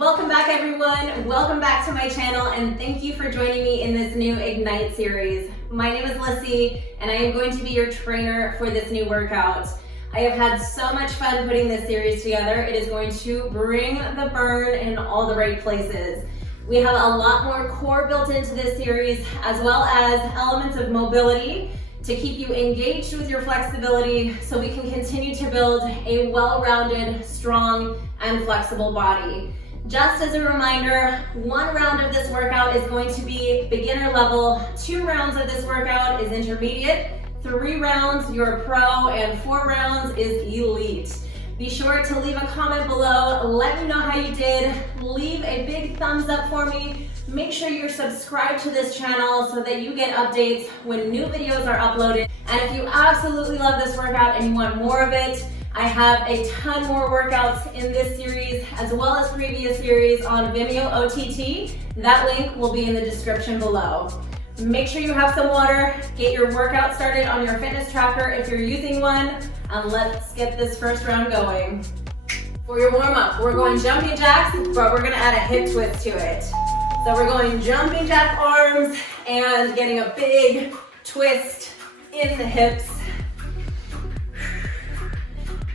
Welcome back everyone. Welcome back to my channel and thank you for joining me in this new Ignite series. My name is Lissy and I am going to be your trainer for this new workout. I have had so much fun putting this series together. It is going to bring the burn in all the right places. We have a lot more core built into this series as well as elements of mobility to keep you engaged with your flexibility so we can continue to build a well-rounded, strong, and flexible body. Just as a reminder, 1 round of this workout is going to be beginner level, 2 rounds of this workout is intermediate, 3 rounds you're pro, and 4 rounds is elite. Be sure to leave a comment below, let me know how you did, leave a big thumbs up for me. Make sure you're subscribed to this channel so that you get updates when new videos are uploaded. And if you absolutely love this workout and you want more of it, I have a ton more workouts in this series as well as previous series on Vimeo OTT. That link will be in the description below. Make sure you have some water, get your workout started on your fitness tracker if you're using one, and let's get this first round going. For your warm-up, we're going jumping jacks, but we're gonna add a hip twist to it. So we're going jumping jack arms and getting a big twist in the hips.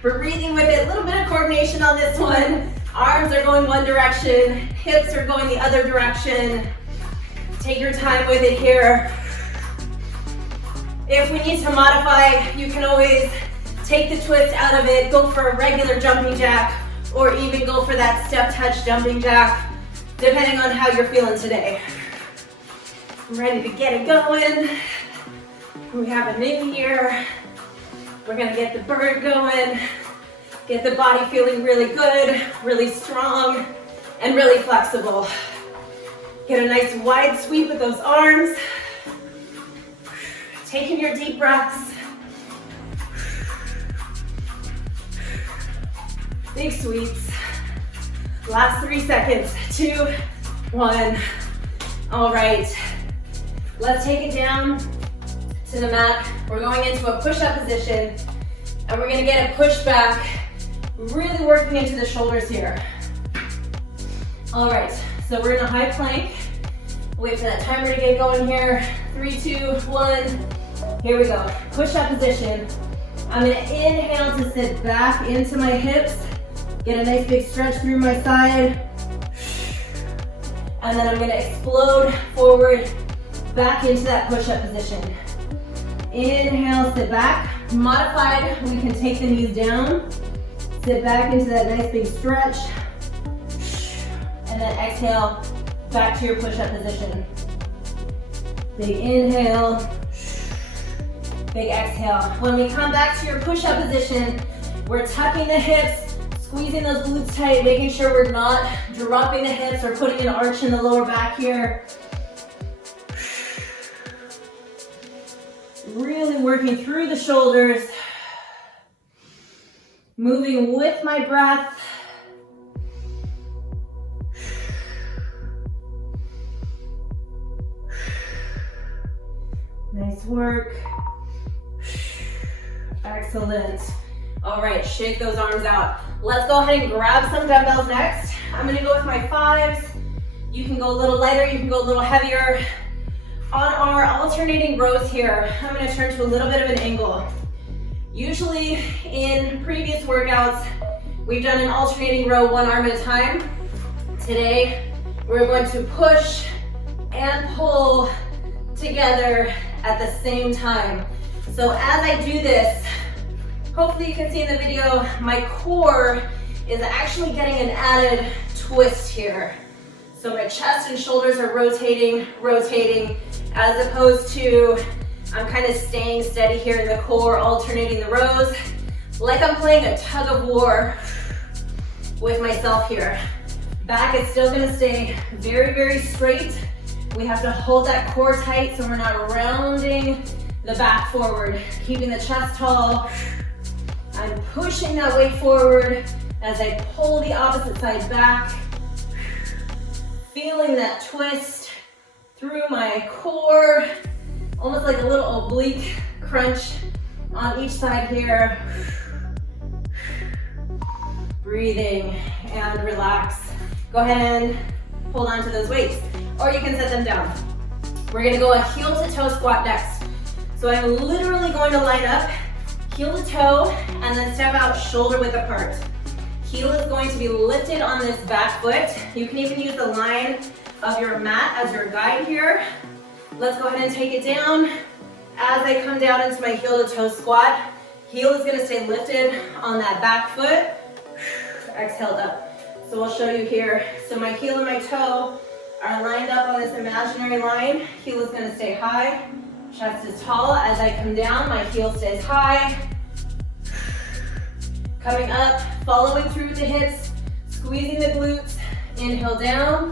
Breathing with it, a little bit of coordination on this one. Arms are going one direction, hips are going the other direction. Take your time with it here. If we need to modify, you can always take the twist out of it, go for a regular jumping jack, or even go for that step touch jumping jack, depending on how you're feeling today. I'm ready to get it going. We have a new year. We're gonna get the burn going, get the body feeling really good, really strong, and really flexible. Get a nice wide sweep with those arms. Taking your deep breaths. Big sweeps. Last 3 seconds. 2, 1. All right. Let's take it down to the mat. We're going into a push-up position and we're gonna get a push back, really working into the shoulders here. All right, so we're in a high plank. Wait for that timer to get going here. 3, 2, 1. Here we go. Push-up position. I'm gonna inhale to sit back into my hips, get a nice big stretch through my side, and then I'm gonna explode forward back into that push-up position. Inhale, sit back. Modified, we can take the knees down, sit back into that nice big stretch, and then exhale back to your push-up position. Big inhale, big exhale. When we come back to your push-up position, we're tucking the hips, squeezing those glutes tight, making sure we're not dropping the hips or putting an arch in the lower back here. Really working through the shoulders, moving with my breath. Nice work. Excellent. All right, shake those arms out. Let's go ahead and grab some dumbbells next. I'm gonna go with my 5s. You can go a little lighter, you can go a little heavier. On our alternating rows here, I'm gonna turn to a little bit of an angle. Usually in previous workouts, we've done an alternating row 1 arm at a time. Today, we're going to push and pull together at the same time. So as I do this, hopefully you can see in the video, my core is actually getting an added twist here. So my chest and shoulders are rotating, as opposed to I'm kind of staying steady here in the core, alternating the rows, like I'm playing a tug of war with myself here. Back is still gonna stay very, very straight. We have to hold that core tight so we're not rounding the back forward, keeping the chest tall. I'm pushing that weight forward as I pull the opposite side back, feeling that twist through my core, almost like a little oblique crunch on each side here. Breathing and relax. go ahead and hold on to those weights, or you can set them down. We're gonna go a heel to toe squat next. So I'm literally going to line up, heel to toe, and then step out shoulder width apart. Heel is going to be lifted on this back foot. You can even use the line of your mat as your guide here. Let's go ahead and take it down. As I come down into my heel to toe squat, heel is gonna stay lifted on that back foot. Exhaled up. So we'll show you here. So my heel and my toe are lined up on this imaginary line. Heel is gonna stay high. Chest is tall. As I come down, my heel stays high. Coming up, following through with the hips, squeezing the glutes. Inhale down,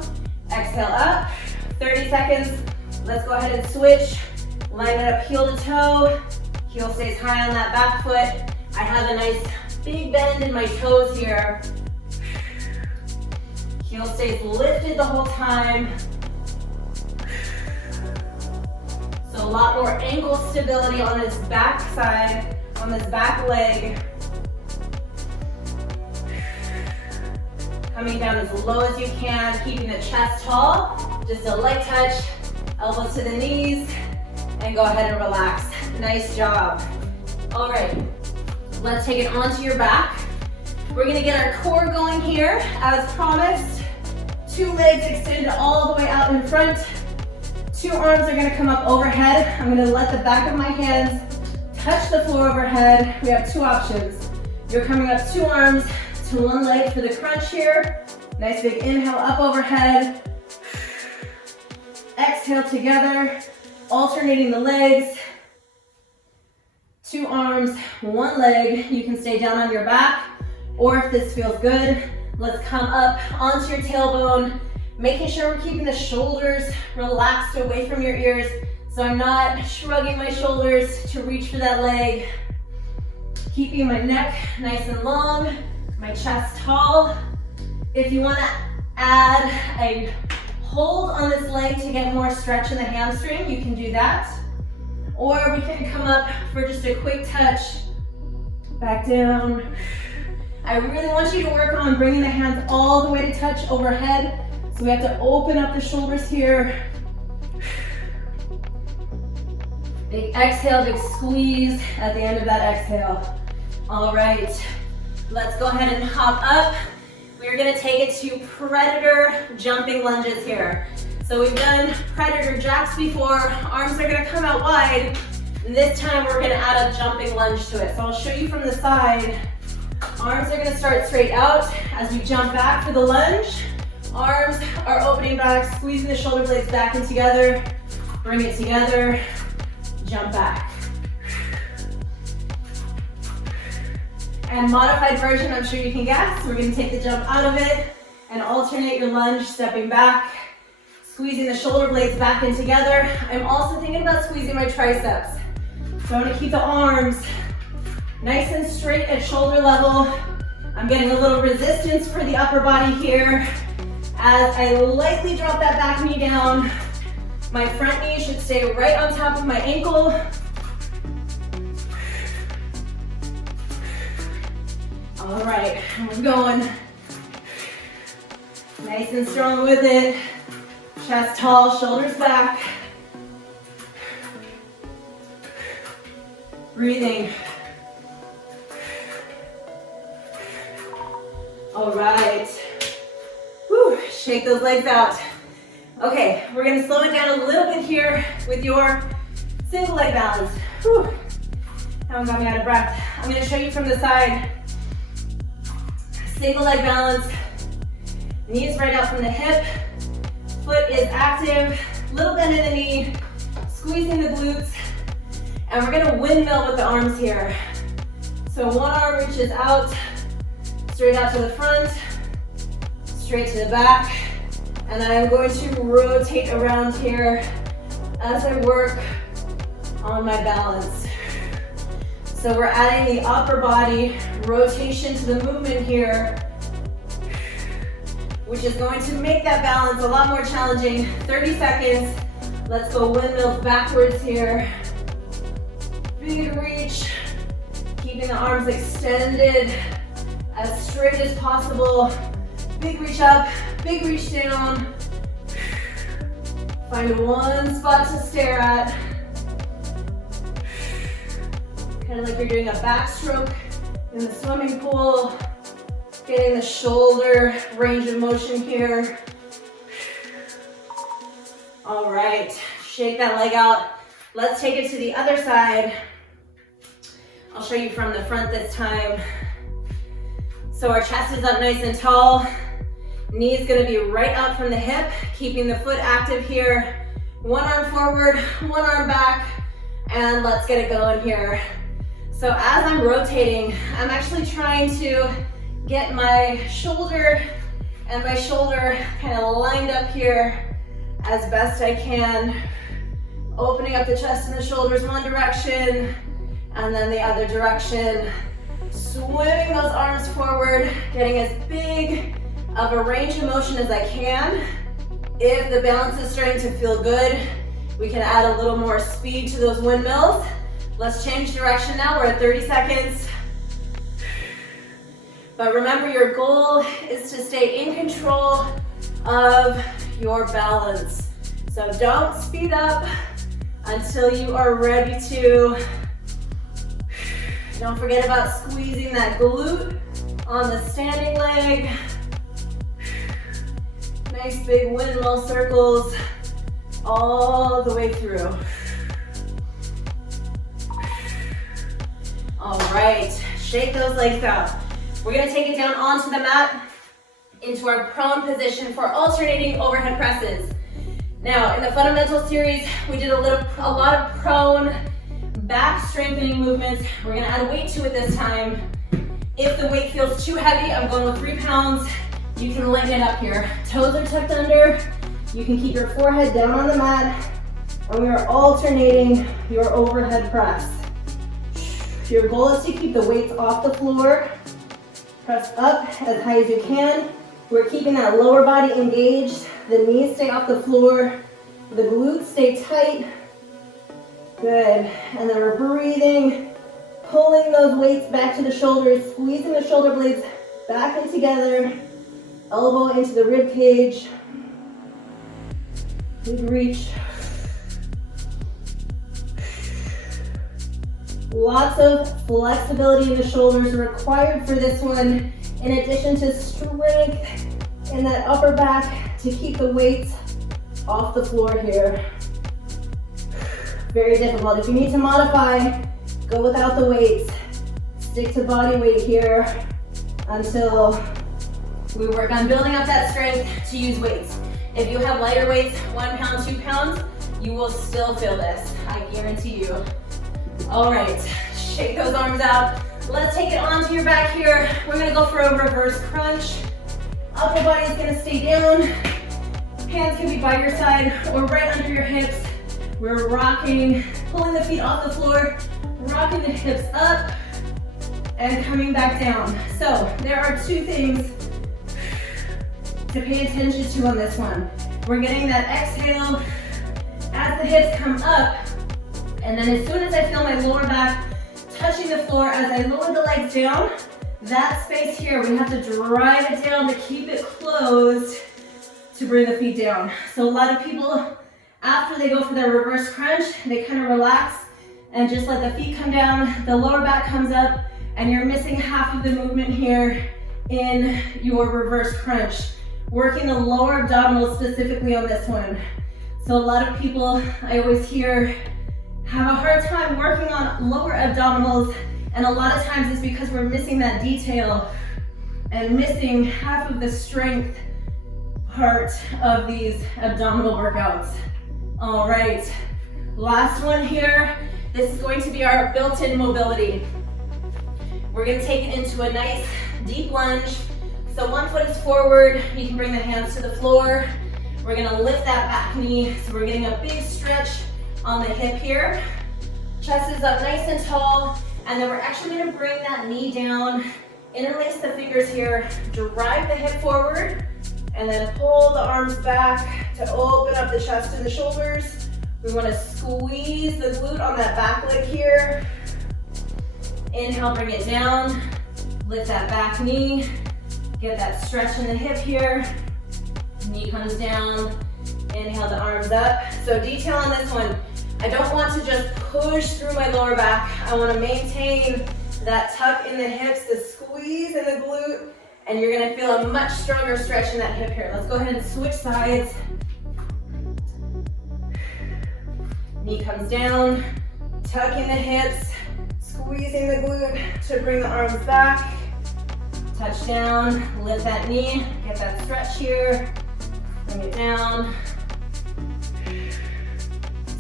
exhale up. 30 seconds. Let's go ahead and switch. Line it up heel to toe. Heel stays high on that back foot. I have a nice big bend in my toes here. Heel stays lifted the whole time. So a lot more ankle stability on this back side, on this back leg. Coming down as low as you can, keeping the chest tall. Just a light touch, elbows to the knees, and go ahead and relax. Nice job. All right, let's take it onto your back. We're gonna get our core going here, as promised. 2 legs extended all the way out in front. 2 arms are gonna come up overhead. I'm gonna let the back of my hands touch the floor overhead. We have 2 options. You're coming up 2 arms to 1 leg for the crunch here. Nice big inhale up overhead. Exhale together, alternating the legs. 2 arms, 1 leg. You can stay down on your back, or if this feels good, let's come up onto your tailbone, making sure we're keeping the shoulders relaxed away from your ears, so I'm not shrugging my shoulders to reach for that leg. Keeping my neck nice and long, my chest tall. If you want to add a hold on this leg to get more stretch in the hamstring, you can do that. Or we can come up for just a quick touch, back down. I really want you to work on bringing the hands all the way to touch overhead. So we have to open up the shoulders here. Big exhale, big squeeze at the end of that exhale. All right, let's go ahead and hop up. We're gonna take it to predator jumping lunges here. So we've done predator jacks before. Arms are gonna come out wide. And this time we're gonna add a jumping lunge to it. So I'll show you from the side. Arms are gonna start straight out as we jump back for the lunge. Arms are opening back, squeezing the shoulder blades back and together. Bring it together, jump back. And modified version, I'm sure you can guess. We're gonna take the jump out of it and alternate your lunge, stepping back, squeezing the shoulder blades back and together. I'm also thinking about squeezing my triceps. So I'm gonna keep the arms nice and straight at shoulder level. I'm getting a little resistance for the upper body here. As I lightly drop that back knee down, my front knee should stay right on top of my ankle. All right, we're going. Nice and strong with it. Chest tall, shoulders back. Breathing. All right. Whew, shake those legs out. Okay, we're gonna slow it down a little bit here with your single leg balance. Whew. That one got me out of breath. I'm gonna show you from the side. Single leg balance, knees right out from the hip, foot is active, little bend in the knee, squeezing the glutes, and we're gonna windmill with the arms here. So one arm reaches out, straight out to the front, straight to the back, and I'm going to rotate around here as I work on my balance. So we're adding the upper body rotation to the movement here, which is going to make that balance a lot more challenging. 30 seconds. Let's go windmills backwards here. Big reach, keeping the arms extended as straight as possible. Big reach up, big reach down. Find one spot to stare at. Kind of like you're doing a backstroke in the swimming pool. Getting the shoulder range of motion here. All right, shake that leg out. Let's take it to the other side. I'll show you from the front this time. So our chest is up nice and tall. Knee is gonna be right up from the hip, keeping the foot active here. One arm forward, one arm back, and let's get it going here. So as I'm rotating, I'm actually trying to get my shoulder and my shoulder kind of lined up here as best I can. Opening up the chest and the shoulders one direction, and then the other direction. Swimming those arms forward, getting as big of a range of motion as I can. If the balance is starting to feel good, we can add a little more speed to those windmills. Let's change direction now. We're at 30 seconds. But remember, your goal is to stay in control of your balance. So don't speed up until you are ready to. Don't forget about squeezing that glute on the standing leg. Nice big windmill circles all the way through. All right, shake those legs out. We're gonna take it down onto the mat into our prone position for alternating overhead presses. Now, in the fundamental series, we did a lot of prone back strengthening movements. We're gonna add weight to it this time. If the weight feels too heavy, I'm going with 3 pounds. You can lighten it up here. Toes are tucked under. You can keep your forehead down on the mat, and we are alternating your overhead press. Your goal is to keep the weights off the floor. Press up as high as you can. We're keeping that lower body engaged. The knees stay off the floor. The glutes stay tight. Good. And then we're breathing, pulling those weights back to the shoulders, squeezing the shoulder blades back in together. Elbow into the rib cage. Big reach. Lots of flexibility in the shoulders required for this one, in addition to strength in that upper back to keep the weights off the floor here. Very difficult. If you need to modify, go without the weights. Stick to body weight here until we work on building up that strength to use weights. If you have lighter weights, 1 pound, 2 pounds, you will still feel this, I guarantee you. All right, shake those arms out. Let's take it onto your back here. We're gonna go for a reverse crunch. Upper body is gonna stay down. Hands can be by your side or right under your hips. We're rocking, pulling the feet off the floor, rocking the hips up, and coming back down. So there are 2 things to pay attention to on this one. We're getting that exhale as the hips come up, and then as soon as I feel my lower back touching the floor, as I lower the legs down, that space here, we have to drive it down to keep it closed to bring the feet down. So a lot of people, after they go for their reverse crunch, they kind of relax and just let the feet come down, the lower back comes up, and you're missing half of the movement here in your reverse crunch. Working the lower abdominals specifically on this one. So a lot of people, I always hear, have a hard time working on lower abdominals, and a lot of times it's because we're missing that detail and missing half of the strength part of these abdominal workouts. All right, last one here. This is going to be our built-in mobility. We're gonna take it into a nice deep lunge. So one foot is forward, you can bring the hands to the floor. We're gonna lift that back knee, so we're getting a big stretch on the hip here. Chest is up nice and tall, and then we're actually gonna bring that knee down, interlace the fingers here, drive the hip forward, and then pull the arms back to open up the chest and the shoulders. We wanna squeeze the glute on that back leg here. Inhale, bring it down, lift that back knee. Get that stretch in the hip here. Knee comes down. Inhale the arms up. So detail on this one. I don't want to just push through my lower back. I want to maintain that tuck in the hips, the squeeze in the glute, and you're gonna feel a much stronger stretch in that hip here. Let's go ahead and switch sides. Knee comes down, tucking the hips, squeezing the glute to bring the arms back. Touch down, lift that knee, get that stretch here, bring it down.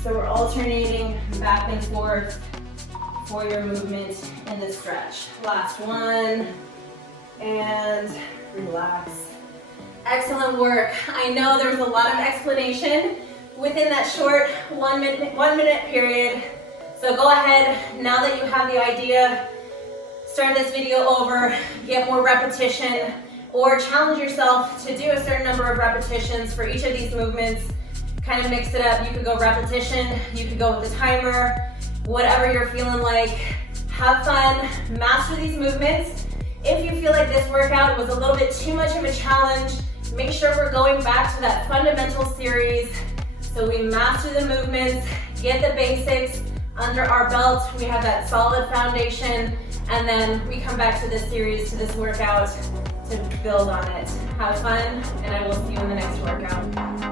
So we're alternating back and forth for your movement in the stretch. Last one, and relax. Excellent work. I know there's a lot of explanation within that short one minute period. So go ahead, now that you have the idea, start this video over, get more repetition, or challenge yourself to do a certain number of repetitions for each of these movements. Kind of mix it up. You could go repetition, you could go with the timer, whatever you're feeling like. Have fun, master these movements. If you feel like this workout was a little bit too much of a challenge, make sure we're going back to that fundamental series so we master the movements, get the basics under our belt. We have that solid foundation, and then we come back to this series, to this workout to build on it. Have fun, and I will see you in the next workout.